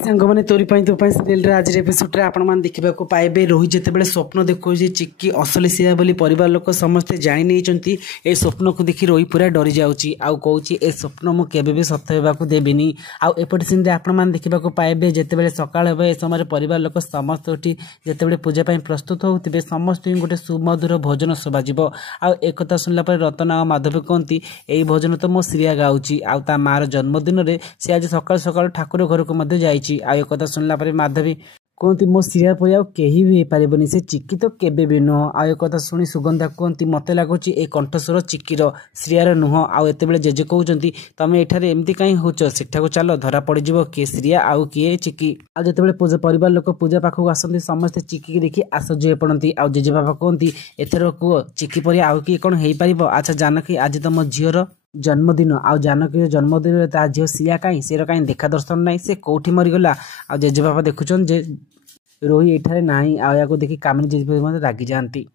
सांगने तोरी तो सीरियल आज एपिसोड आपण मैंने देखा पाइबे रोहित जितेबाला स्वप्न देखा चिक्की असली सिया बोली परिवार लोक समस्ते जानी नहीं ए स्वप्न को देखी रोहित पूरा डरी जाऊँगी आउ कौच ए स्वप्न मुझे भी सत्य होगा देविनी आउपटे सीन आपण मैंने देखा पाइबे जितेबाला सकाल हे ए समय परिवार लोक समस्त उठी जितेबाला पूजापाई प्रस्तुत होते समस्त गोटे सुमधुर भोजन शोभाज आकथा शुणला रतन आ माधव कहती यही भोजन तो मो श्रिया गाँची आ मार जन्मदिन में सी आज सकाल सकाल ठाकुर घर को जाइए आउ कथा शुणला माधवी कहती मो श्रिया परी कहीं भी पारबनी से चिक्की तो केबे भी नुह आ कथा शुणी सुगंधा कहती मत लगुच ए कंठस्वर चिक्कीर श्रियार नुह आते जेजे कहते तुम एठार एमती कहीं होच सेठा चल धरा पड़ किए श्रिया आउ किए चिक्की आते परिवार लोक पूजा पाखक आसती समस्ते चिक्की की देखी आश्चर्य पड़ती आउ जेजे बाबा कहती एथर कह चिक्की परी आउ किए कौन हो पार अच्छा जानकी आज तुम झीर जन्मदिन आ जानकी जन्मदिन में ता झील सिया कहीं से कहीं देखा दर्शन ना से कौटी मरीगला आ जेजे बाबा देखुन जे रोही एठारे ना आ देखी कामिनी जेजे रागी जाती।